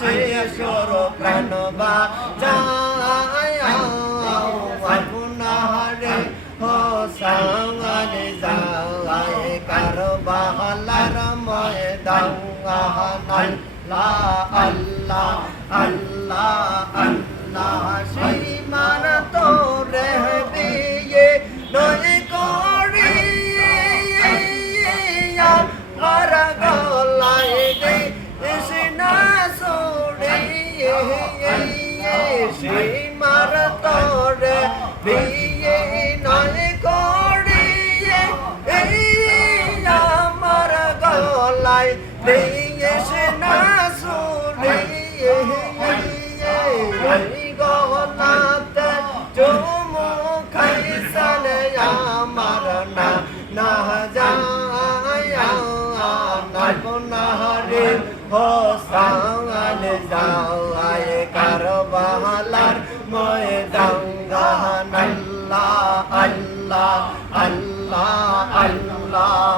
শিশুর প্রাণ বাঁচায় আপনারে হোসান যায় কারবালার ময়দান আল্লাহ আল্লাহ আল্লাহ আল্লাহ সীমান তোরে বিয়ে নয় করি আমার গলায় দে কৃষ্ণা সুরে সীমার তোরে বিয়ে নয় করি আমার গলায় দে কৃষ্ণা সুরে গলাতে চুমু খাইছেন আমার না যায় নারে হোসান যায় কারবালার ময়দান আল্লাহ আল্লাহ আল্লাহ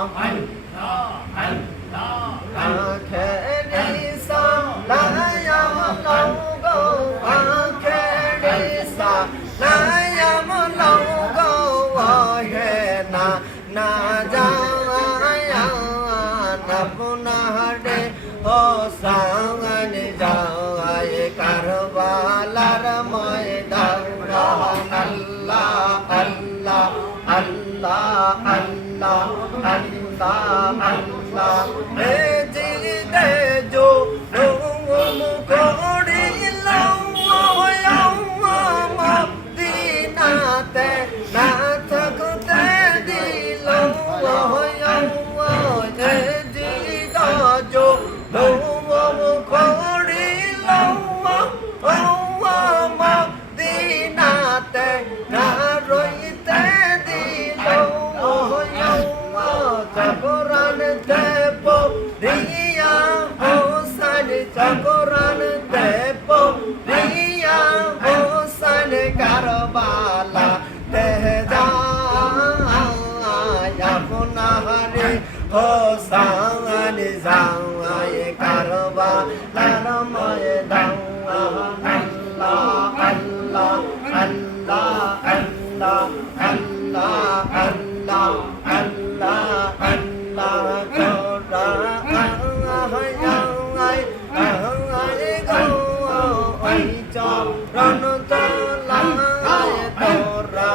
আল্লাহ আখেরি সালাম লওগো আখেরি সালাম লওগো হে না যায় আপনারে হোসান যায় কারবালার ময়দান আল্লাহ আল্লাহ আল্লাহ আল্লাহ আল্লাহ আল্লাহ এ জিদে জো করিলাম মদিনাতে না থাকতে দিল এ জিদা জো করিলাম মদিনাতে না রইতে দিল চকরান দেব দিয়া হোসেন চকরান দেব দিয়া হোসেন কারবালা দেহ যায় আপনারে হোসেন যায় কারবালার ময়দান আল্লাহ আল্লাহ আল্লাহ আল্লাহ আল্লাহ আল্লাহ আল্লাহ আল্লাহ চরণ তলায় তোরা